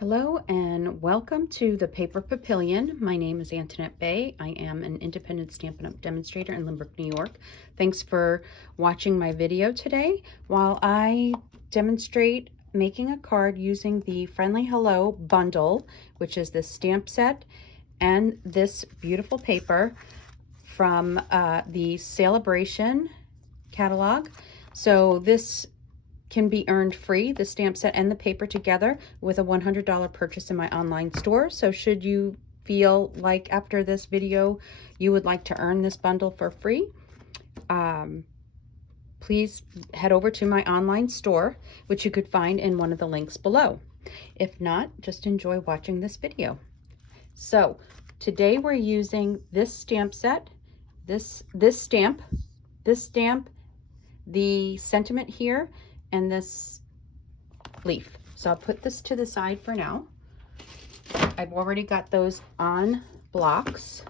Hello and welcome to the Paper Papillon. My name is Antoinette Bay. I am an independent Stampin' Up! Demonstrator in Lynbrook, New York. Thanks for watching my video today while I demonstrate making a card using the Friendly Hello bundle, which is this stamp set and this beautiful paper from the Celebration catalog. So this can be earned free, the stamp set and the paper together, with a $100 purchase in my online store. So should you feel like after this video you would like to earn this bundle for free, please head over to my online store, which you could find in one of the links below. If not, just enjoy watching this video. So today we're using this stamp set, this stamp, the sentiment here, and this leaf. So I'll put this to the side for now. I've already got those on blocks,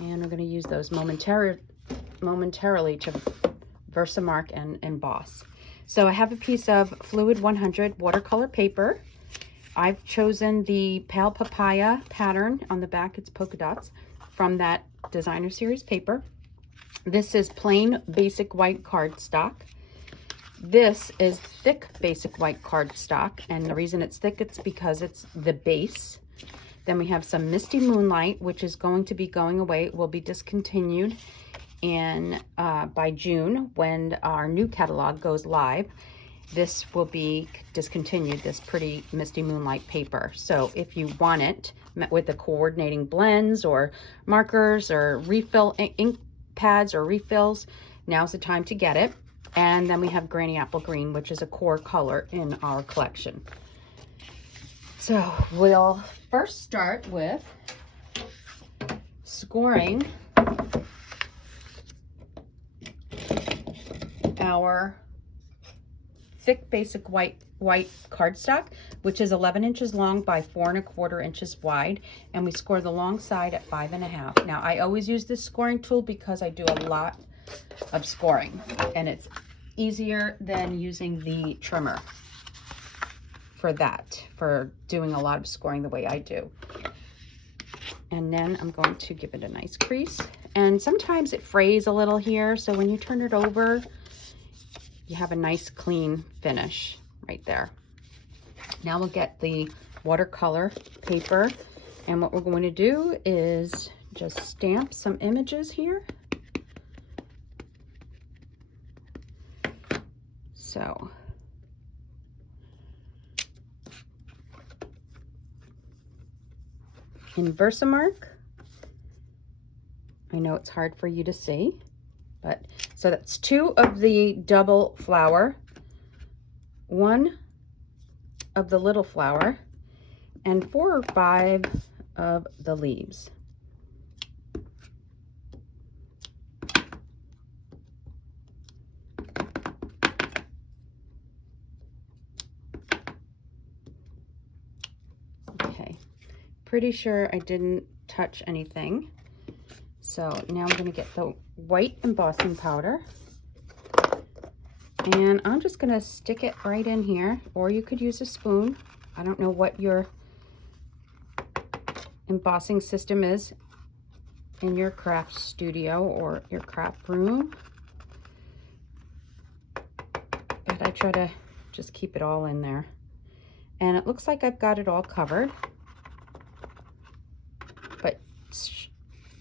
and we're going to use those momentarily to Versamark and emboss. So I have a piece of Fluid 100 watercolor paper. I've chosen the Pale Papaya pattern. On the back it's polka dots from that designer series paper. This is plain basic white cardstock. This is thick basic white cardstock, and the reason it's thick, it's because it's the base. Then we have some Misty Moonlight, which is going to be going away. It will be discontinued by June when our new catalog goes live. This will be discontinued, this pretty Misty Moonlight paper. So if you want it with the coordinating blends or markers or refill ink pads or refills, now's the time to get it. And then we have Granny Apple Green, which is a core color in our collection. So we'll first start with scoring our thick basic white cardstock, which is 11 inches long by 4 1/4 inches wide, and we score the long side at 5 1/2. Now I always use this scoring tool because I do a lot of scoring, and it's easier than using the trimmer for doing a lot of scoring the way I do. And then I'm going to give it a nice crease, and sometimes it frays a little here, so when you turn it over you have a nice clean finish right there. Now we'll get the watercolor paper, and what we're going to do is just stamp some images here. So in Versamark, I know it's hard for you to see, but so that's 2 of the double flower, 1 of the little flower, and 4 or 5 of the leaves. Pretty sure I didn't touch anything. So now I'm going to get the white embossing powder, and I'm just going to stick it right in here, or you could use a spoon. I don't know what your embossing system is in your craft studio or your craft room, but I try to just keep it all in there. And it looks like I've got it all covered, but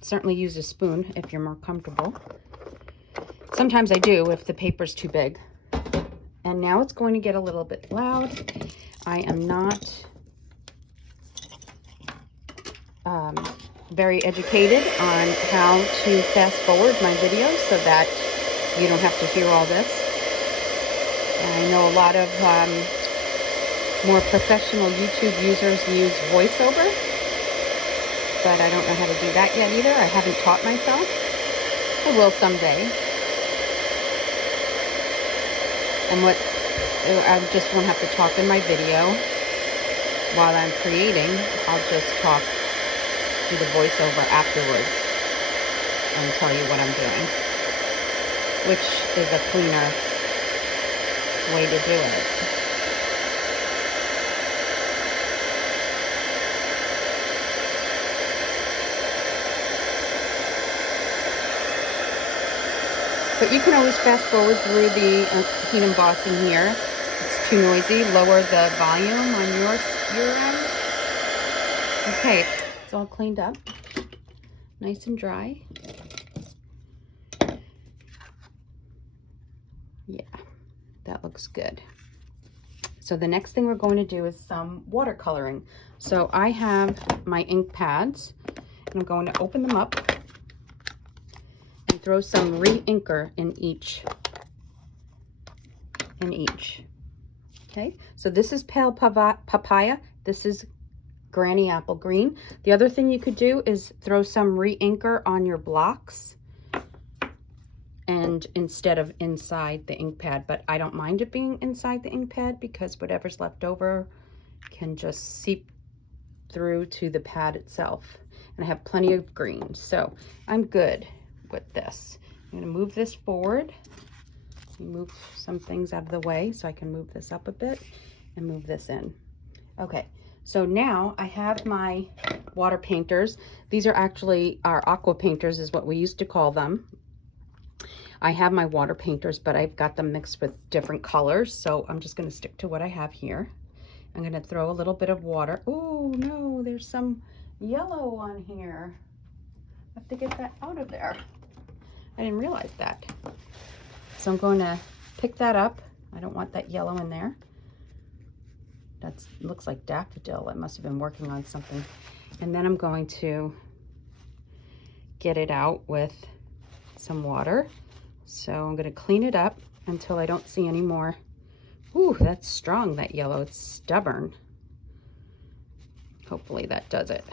certainly use a spoon if you're more comfortable. Sometimes I do if the paper's too big. And now it's going to get a little bit loud. I am not very educated on how to fast forward my videos so that you don't have to hear all this. And I know a lot of more professional YouTube users use voiceover, but I don't know how to do that yet either. I haven't taught myself. I will someday. And I just won't have to talk in my video while I'm creating. I'll just talk, do the voiceover afterwards and tell you what I'm doing, which is a cleaner way to do it. But you can always fast forward through the heat embossing here. It's too noisy. Lower the volume on your end. Okay, it's all cleaned up. Nice and dry. Yeah, that looks good. So the next thing we're going to do is some watercoloring. So I have my ink pads, and I'm going to open them up and throw some re-inker in each. Okay, so this is pale papaya. This is granny apple green. The other thing you could do is throw some re-inker on your blocks, and instead of inside the ink pad, but I don't mind it being inside the ink pad because whatever's left over can just seep through to the pad itself. And I have plenty of green, so I'm good with this. I'm gonna move this forward, move some things out of the way so I can move this up a bit and move this in. Okay, so now I have my water painters. These are actually our aqua painters is what we used to call them. I have my water painters, but I've got them mixed with different colors, so I'm just going to stick to what I have here. I'm going to throw a little bit of water. Oh no, there's some yellow on here. I have to get that out of there. I didn't realize that. So I'm going to pick that up. I don't want that yellow in there. That looks like daffodil. It must have been working on something. And then I'm going to get it out with some water. So I'm going to clean it up until I don't see any more. Ooh, that's strong, that yellow. It's stubborn. Hopefully that does it.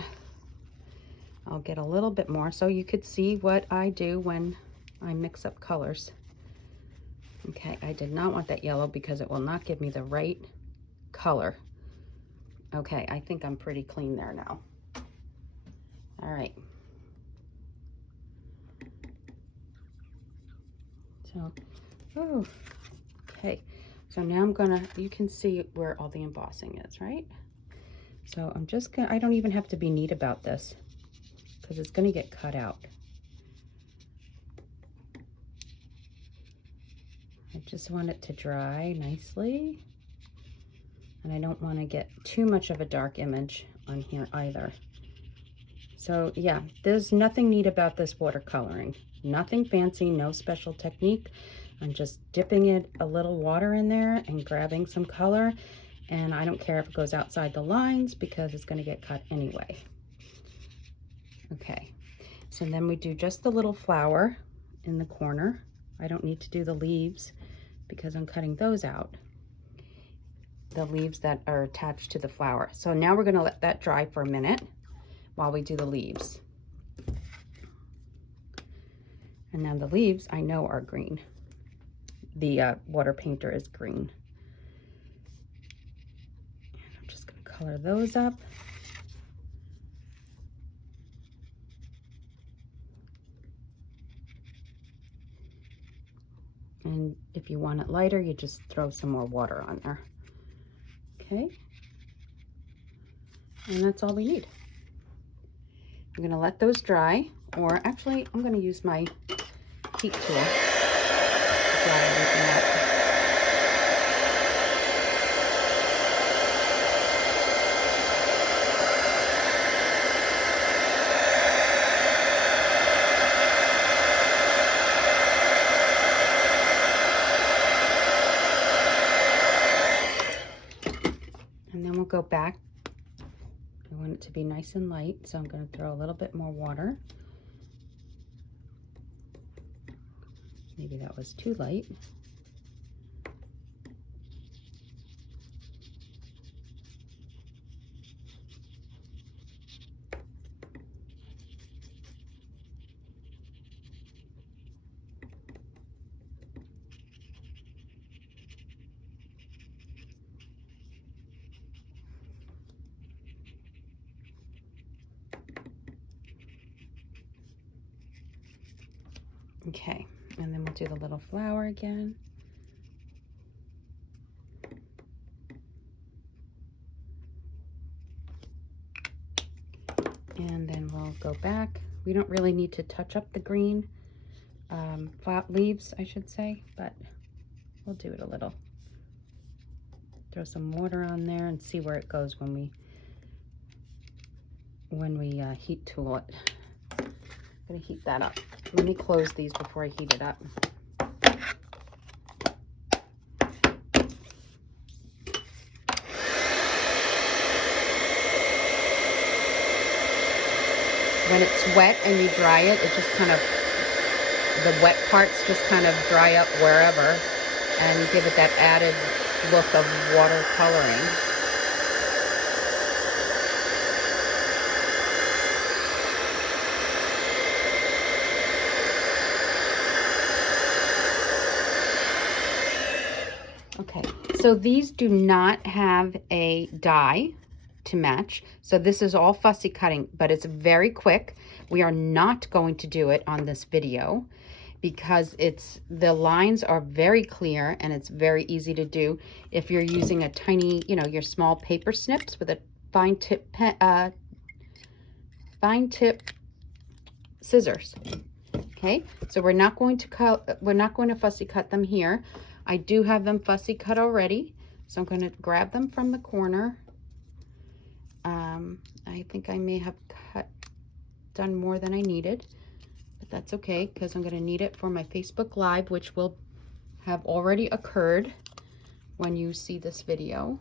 I'll get a little bit more so you could see what I do when I mix up colors. Okay, I did not want that yellow because it will not give me the right color. Okay, I think I'm pretty clean there now. All right. So, oh, okay. So now I'm gonna, you can see where all the embossing is, right? So I'm just gonna, I don't even have to be neat about this because it's gonna get cut out. I just want it to dry nicely. And I don't want to get too much of a dark image on here either. So yeah, there's nothing neat about this watercoloring. Nothing fancy, no special technique. I'm just dipping it a little water in there and grabbing some color. And I don't care if it goes outside the lines because it's going to get cut anyway. Okay, so then we do just the little flower in the corner. I don't need to do the leaves because I'm cutting those out. The leaves that are attached to the flower. So now we're going to let that dry for a minute while we do the leaves. And now the leaves I know are green. The water painter is green. And I'm just going to color those up. And if you want it lighter, you just throw some more water on there. Okay. And that's all we need. I'm going to let those dry, or actually I'm going to use my heat tool to dry everything up. And then we'll go back. I want it to be nice and light, so I'm going to throw a little bit more water. Maybe that was too light. Okay, and then we'll do the little flower again. And then we'll go back. We don't really need to touch up the green. leaves, I should say, but we'll do it a little. Throw some water on there and see where it goes when we heat tool it. I'm gonna heat that up. Let me close these before I heat it up. When it's wet and you dry it, it just kind of, the wet parts just kind of dry up wherever and give it that added look of watercoloring. Okay, so these do not have a die to match. So this is all fussy cutting, but it's very quick. We are not going to do it on this video because the lines are very clear and it's very easy to do if you're using a tiny, your small paper snips with a fine tip scissors. Okay, so we're not going to fussy cut them here. I do have them fussy cut already, so I'm going to grab them from the corner. I think I may have done more than I needed, but that's okay because I'm going to need it for my Facebook Live, which will have already occurred when you see this video.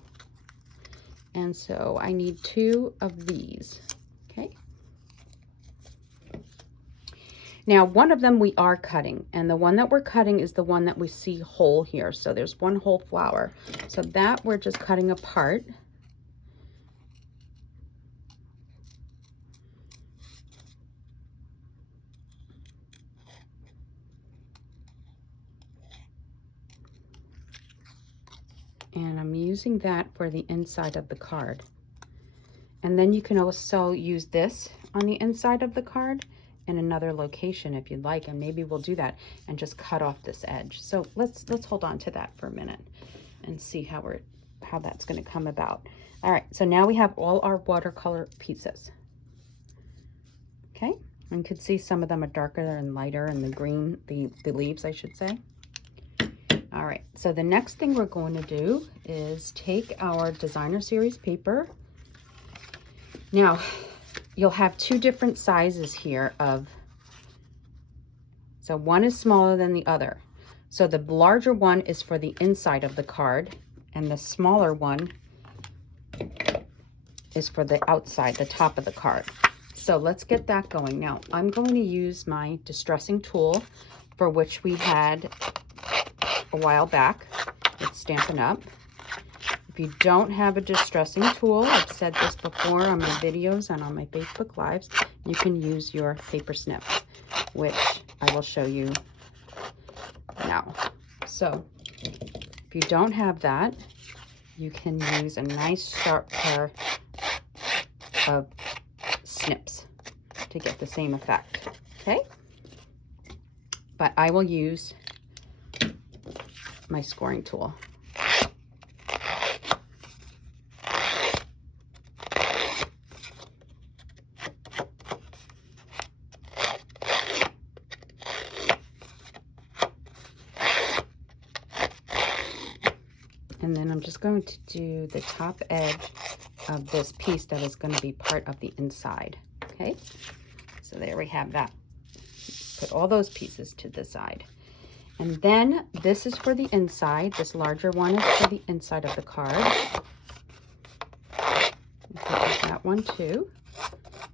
And so I need 2 of these. Okay. Now, one of them we are cutting, and the one that we're cutting is the one that we see whole here. So there's one whole flower. So that we're just cutting apart. And I'm using that for the inside of the card. And then you can also use this on the inside of the card in another location if you'd like, and maybe we'll do that and just cut off this edge. So let's hold on to that for a minute and see how that's going to come about. All right, so now we have all our watercolor pieces. Okay, and you can see some of them are darker and lighter, and the green, the leaves, I should say. All right, so the next thing we're going to do is take our designer series paper. Now, you'll have 2 different sizes here so one is smaller than the other. So the larger one is for the inside of the card, and the smaller one is for the outside, the top of the card. So let's get that going. Now, I'm going to use my distressing tool, for which we had a while back with Stampin' Up. If you don't have a distressing tool, I've said this before on my videos and on my Facebook Lives, you can use your paper snips, which I will show you now. So if you don't have that, you can use a nice sharp pair of snips to get the same effect, okay? But I will use my scoring tool. And then I'm just going to do the top edge of this piece that is going to be part of the inside. Okay, so there we have that. Put all those pieces to the side. And then this is for the inside. This larger one is for the inside of the card. Put that one too.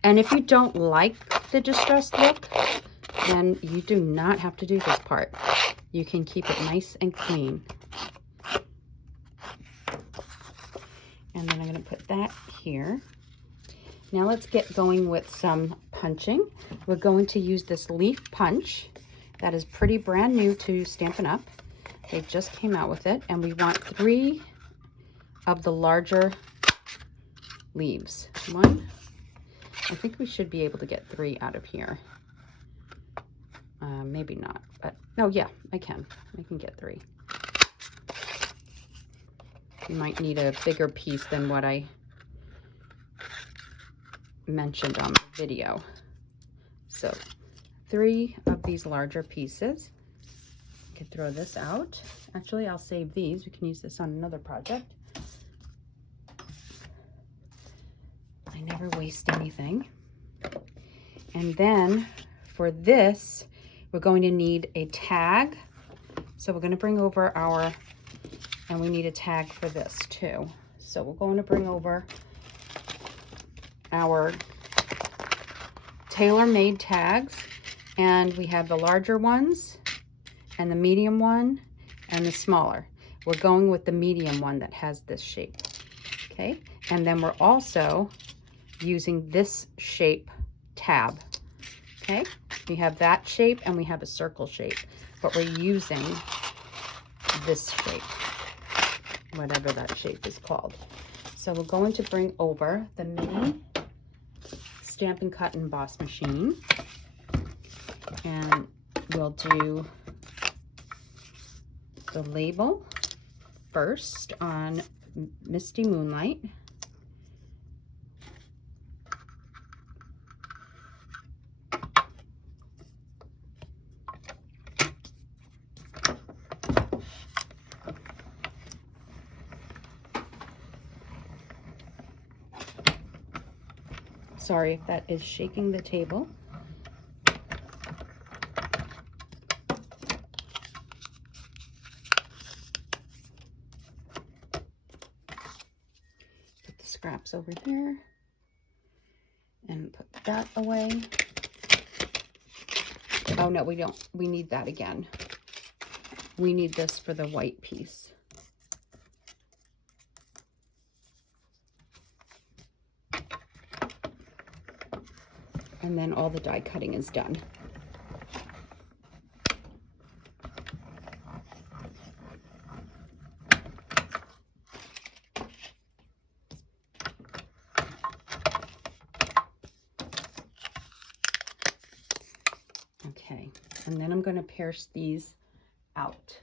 And if you don't like the distressed look, then you do not have to do this part. You can keep it nice and clean. And then I'm going to put that here. Now let's get going with some punching. We're going to use this leaf punch that is pretty brand new to Stampin' Up. They just came out with it, and we want 3 of the larger leaves. I think we should be able to get 3 out of here. Maybe not, but oh yeah, I can get 3. You might need a bigger piece than what I mentioned on the video. So 3 of these larger pieces. I could throw this out. Actually, I'll save these. We can use this on another project. I never waste anything. And then for this, we're going to need a tag. So we're going to bring over our, and we need a tag for this too. So we're going to bring over our tailor-made tags, and we have the larger ones and the medium one and the smaller. We're going with the medium one that has this shape, okay? And then we're also using this shape tab, okay? We have that shape and we have a circle shape, but we're using this shape, whatever that shape is called. So we're going to bring over the mini Stampin' Cut and Emboss machine, and we'll do the label first on Misty Moonlight. Sorry if that is shaking the table. Put the scraps over here and put that away. Oh no, we don't. We need that again. We need this for the white piece. And then all the die cutting is done. Okay, and then I'm going to pierce these out.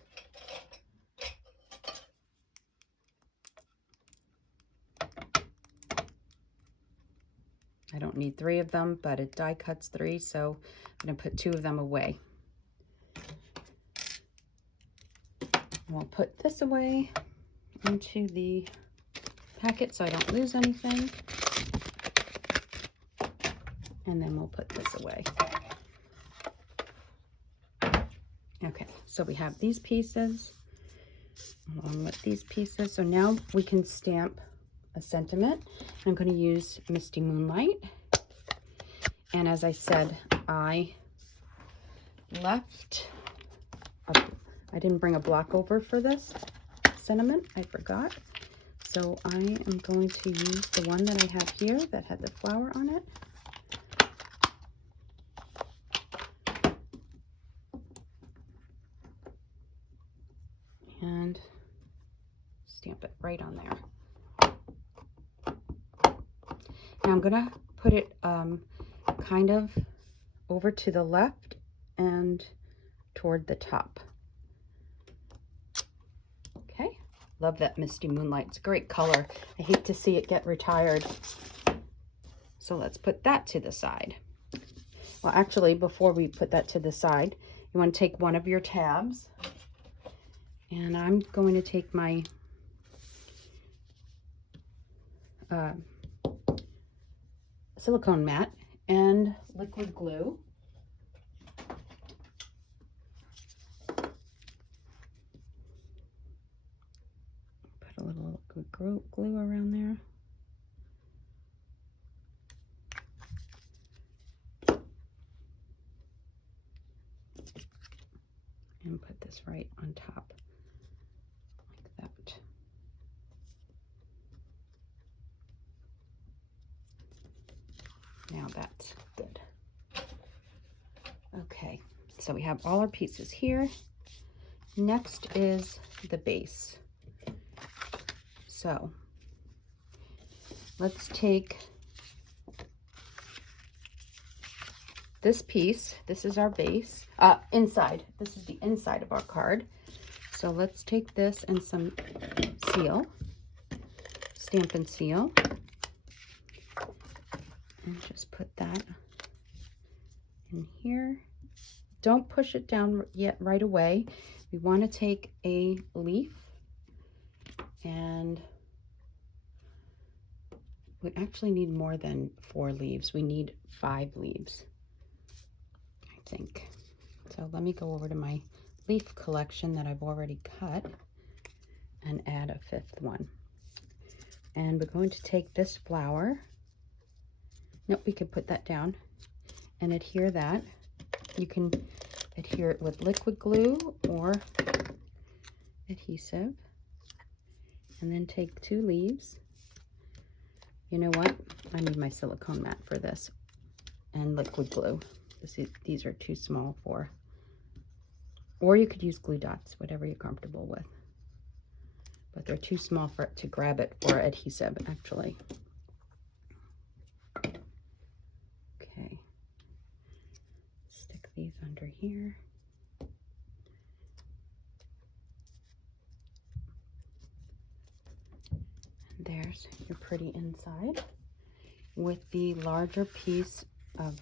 I don't need 3 of them, but it die cuts 3, so I'm going to put 2 of them away. We'll put this away into the packet so I don't lose anything. And then we'll put this away. Okay, so we have these pieces along with these pieces. So now we can stamp a sentiment. I'm going to use Misty Moonlight. And as I said, I didn't bring a block over for this sentiment. I forgot. So I am going to use the one that I have here that had the flower on it. And stamp it right on there. Now I'm gonna put it kind of over to the left and toward the top. Okay, love that Misty Moonlight. It's a great color. I hate to see it get retired. So let's put that to the side. Well, actually, before we put that to the side, you want to take one of your tabs, and I'm going to take my silicone mat and liquid glue. Put a little liquid glue around there. And put this right on top, like that. Now that's good. Okay, so we have all our pieces here. Next is the base. So let's take this piece. This is our base. Inside. This is the inside of our card. So let's take this and some seal, Stampin' Seal, and just put that in here don't push it down yet right away. We want to take a leaf, and we actually need more than 4 leaves. We need 5 leaves, I think. So let me go over to my leaf collection that I've already cut and add a 5th one. And we're going to take this flower. Nope, we can put that down and adhere that. You can adhere it with liquid glue or adhesive. And then take 2 leaves. You know what? I need my silicone mat for this. And liquid glue. These are too small for. Or you could use glue dots, whatever you're comfortable with. But they're too small for to grab it for adhesive, actually. Okay. Stick these under here. And there's your pretty inside with the larger piece of.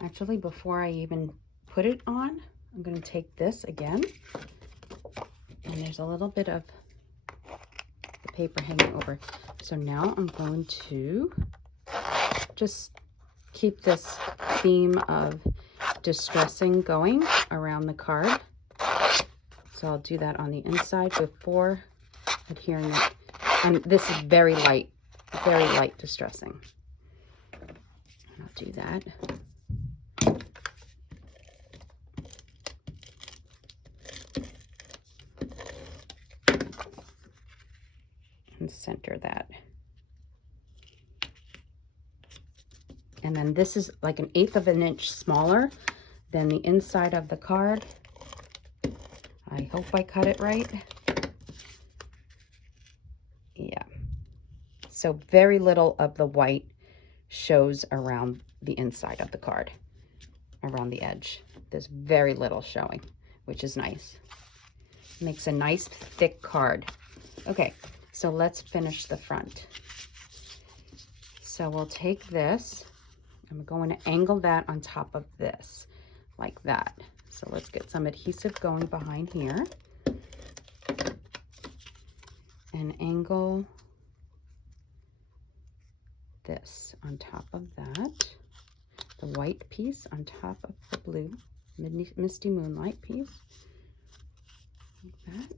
Actually, before I even put it on, I'm going to take this again. And there's a little bit of the paper hanging over. So now I'm going to just keep this theme of distressing going around the card. So I'll do that on the inside before adhering it. And this is very light distressing. And I'll do that. And center that. And then this is like 1/8 of an inch smaller than the inside of the card. I hope I cut it right. Yeah. So very little of the white shows around the inside of the card, around the edge. There's very little showing, which is nice. Makes a nice thick card. Okay. So let's finish the front. So we'll take this, and we're going to angle that on top of this, like that. So let's get some adhesive going behind here. And angle this on top of that. The white piece on top of the blue, Misty Moonlight piece. Like that.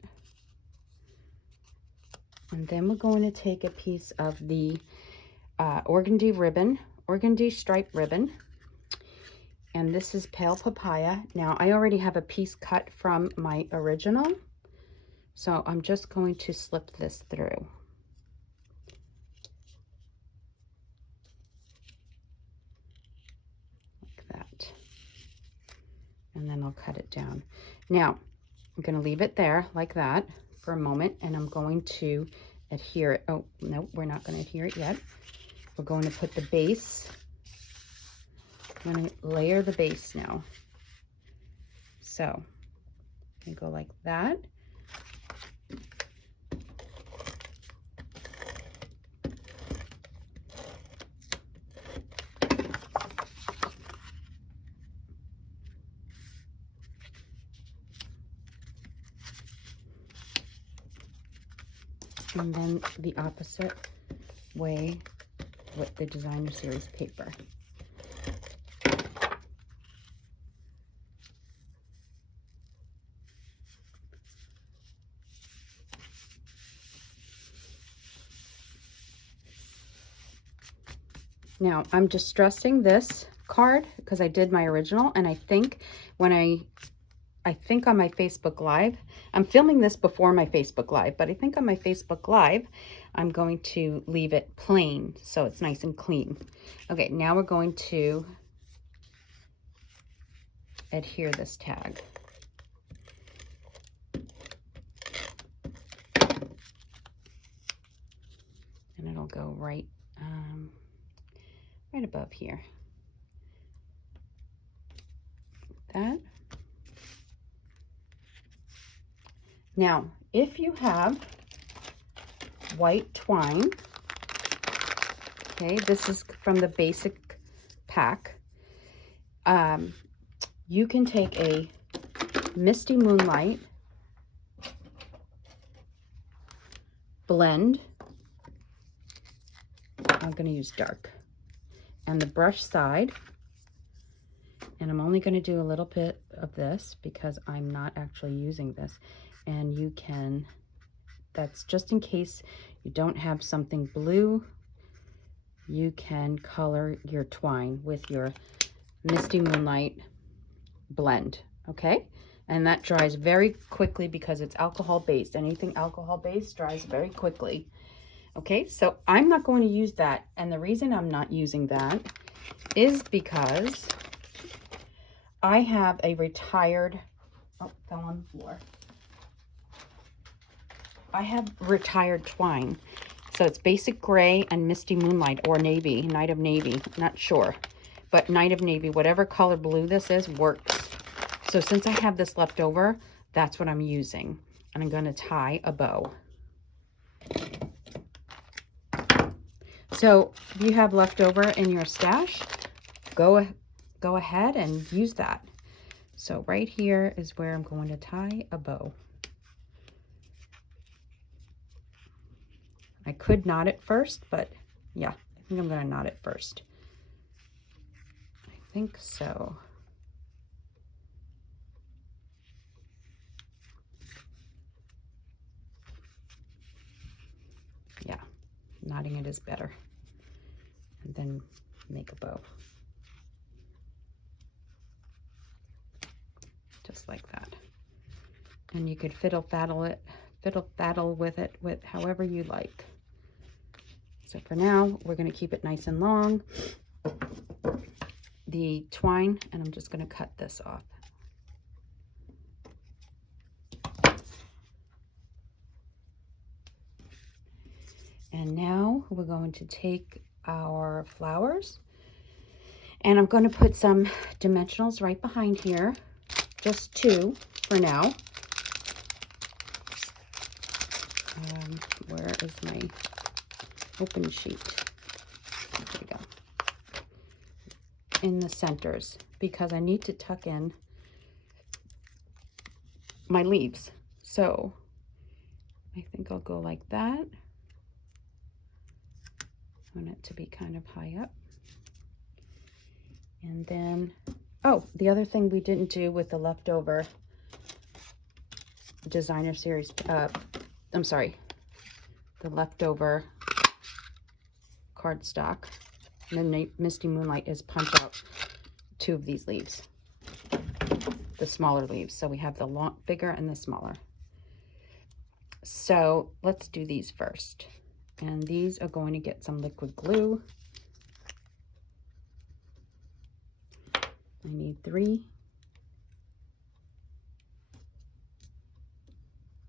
And then we're going to take a piece of the organdy stripe ribbon. And this is Pale Papaya. Now, I already have a piece cut from my original. So I'm just going to slip this through. Like that. And then I'll cut it down. Now, I'm going to leave it there like that for a moment, and I'm going to adhere it. Oh, no, we're not going to adhere it yet. We're going to put the base. I'm going to layer the base now. So, you go like that. And then the opposite way with the designer series paper. Now I'm distressing this card because I did my original, and I think when I think on my Facebook Live, I'm filming this before my Facebook Live, but I think on my Facebook Live, I'm going to leave it plain so it's nice and clean. Okay, now we're going to adhere this tag. And it'll go right, right above here. Like that. Now, if you have white twine, okay, this is from the basic pack. You can take a Misty Moonlight blend. I'm going to use dark. And the brush side. And I'm only going to do a little bit of this because I'm not actually using this. And you can, that's just in case you don't have something blue, you can color your twine with your Misty Moonlight blend, okay? And that dries very quickly because it's alcohol based. Anything alcohol based dries very quickly. Okay, so I'm not going to use that. And the reason I'm not using that is because I have a retired, oh, fell on the floor. I have retired twine. So it's basic gray and Misty Moonlight or navy, Night of Navy, not sure. But Night of Navy, whatever color blue this is, works. So since I have this left over, that's what I'm using. And I'm going to tie a bow. So if you have leftover in your stash, go ahead and use that. So right here is where I'm going to tie a bow. I could knot it first, but yeah, I think I'm going to knot it first. I think so. Yeah, knotting it is better. And then make a bow. Just like that. And you could fiddle-faddle with it with however you like. So for now, we're going to keep it nice and long. The twine, and I'm just going to cut this off. And now we're going to take our flowers, and I'm going to put some dimensionals right behind here, just 2 for now. Where is my open sheet? There we go. In the centers, because I need to tuck in my leaves. So I think I'll go like that. I want it to be kind of high up. And then, oh, the other thing we didn't do with the leftover designer series, I'm sorry, the leftover cardstock, the Misty Moonlight, is punch out 2 of these leaves, the smaller leaves. So we have the long, bigger and the smaller. So let's do these first. And these are going to get some liquid glue. I need 3.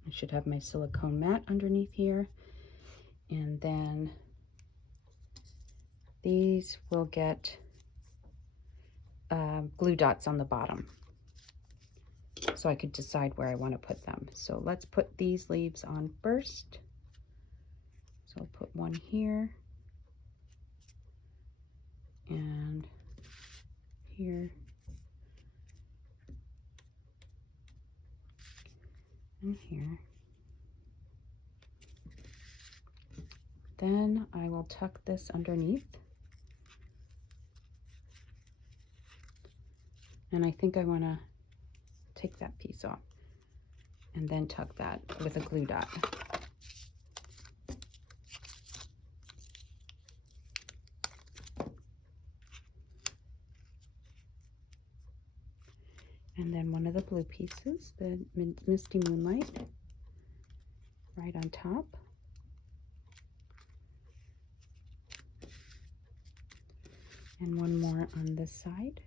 I should have my silicone mat underneath here. And then these will get glue dots on the bottom. So I could decide where I want to put them. So let's put these leaves on first. So I'll put one here. And here. And here. Then I will tuck this underneath. And I think I want to take that piece off and then tuck that with a glue dot. And then one of the blue pieces, the Misty Moonlight, right on top. And one more on this side.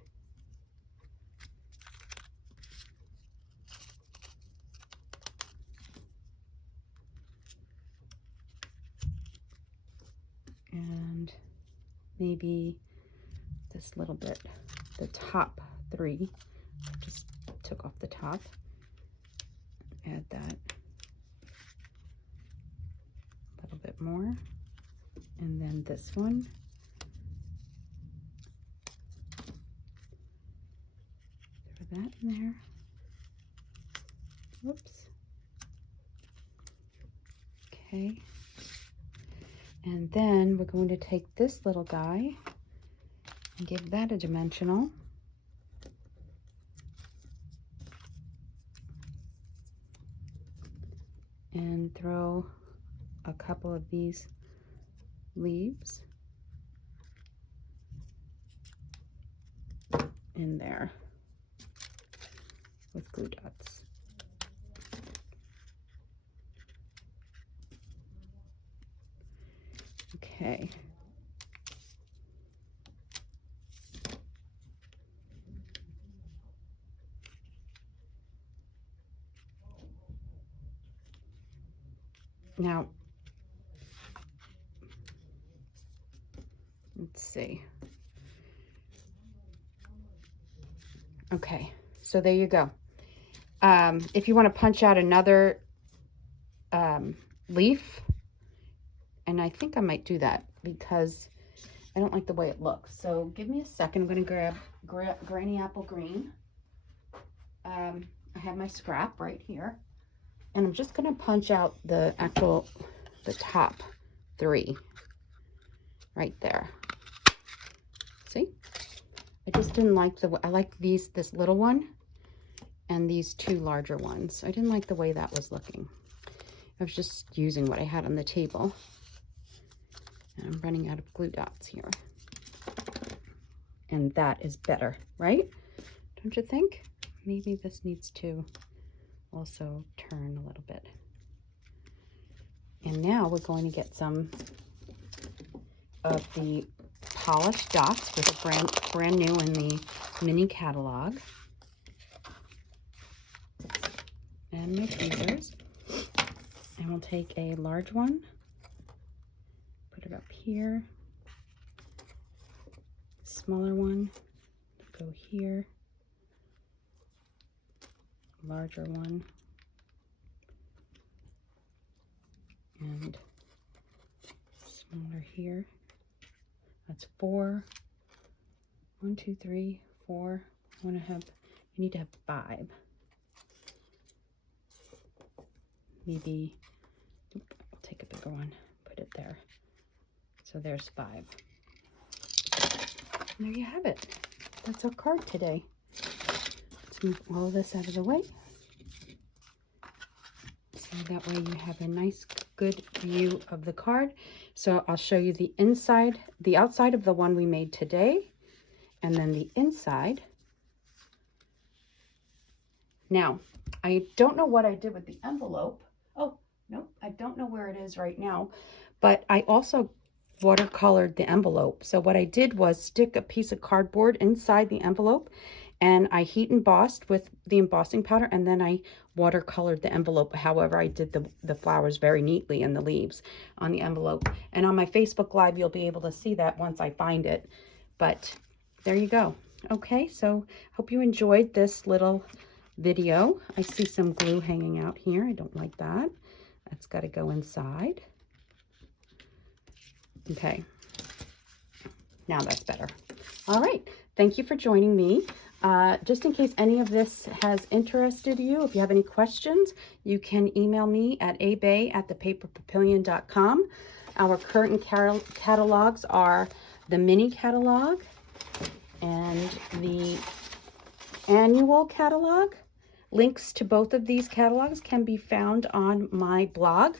And maybe this little bit, the top 3. Just took off the top. Add that a little bit more. And then this one. that in there. Whoops. Okay. And then we're going to take this little guy and give that a dimensional. And throw a couple of these leaves in there with glue dots. Okay. Now, let's see. Okay, so there you go. If you want to punch out another leaf, and I think I might do that because I don't like the way it looks. So give me a second. I'm going to grab Granny Apple Green. I have my scrap right here. And I'm just going to punch out the top 3 right there. See? I just didn't like I like this little one and these 2 larger ones. I didn't like the way that was looking. I was just using what I had on the table. And I'm running out of glue dots here. And that is better, right? Don't you think? Maybe this needs to also turn a little bit. And now we're going to get some of the polished dots, which are brand new in the mini catalog. And my tweezers. And we'll take a large one, put it up here, smaller one, go here, larger one, and smaller here. That's 4. 1, 2, 3, 4. You need to have 5. Maybe I'll take a bigger one, put it there. So there's 5. And there you have it. That's our card today. Let's move all of this out of the way. So that way you have a nice, good view of the card. So I'll show you the inside, the outside of the one we made today, and then the inside. Now, I don't know what I did with the envelope. Oh, nope, I don't know where it is right now, but I also watercolored the envelope. So what I did was stick a piece of cardboard inside the envelope, and I heat embossed with the embossing powder, and then I watercolored the envelope. However, I did the flowers very neatly and the leaves on the envelope. And on my Facebook Live, you'll be able to see that once I find it. But there you go. Okay, so hope you enjoyed this little video. I see some glue hanging out here. I don't like that. That's got to go inside. Okay, now that's better. All right, thank you for joining me. Just in case any of this has interested you, if you have any questions, you can email me at abay@thepaperpapillon.com. Our current catalogs are the mini catalog and the annual catalog. Links to both of these catalogs can be found on my blog,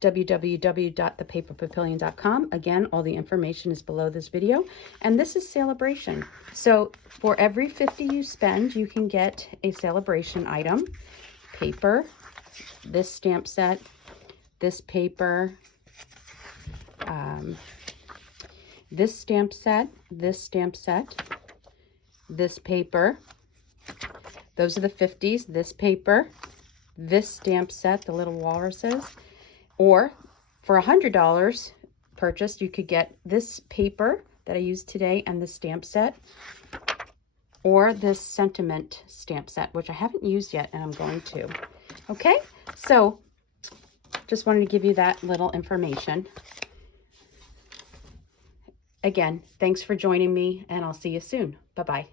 www.thepaperpapillon.com. Again, all the information is below this video. And this is Celebration. So for every $50 you spend, you can get a Celebration item. Paper, this stamp set, this paper, this stamp set, this stamp set, this paper. Those are the 50s, this paper, this stamp set, the little walruses. Or for $100 purchased, you could get this paper that I used today and the stamp set, or this sentiment stamp set, which I haven't used yet and I'm going to. Okay, so just wanted to give you that little information. Again, thanks for joining me, and I'll see you soon. Bye-bye.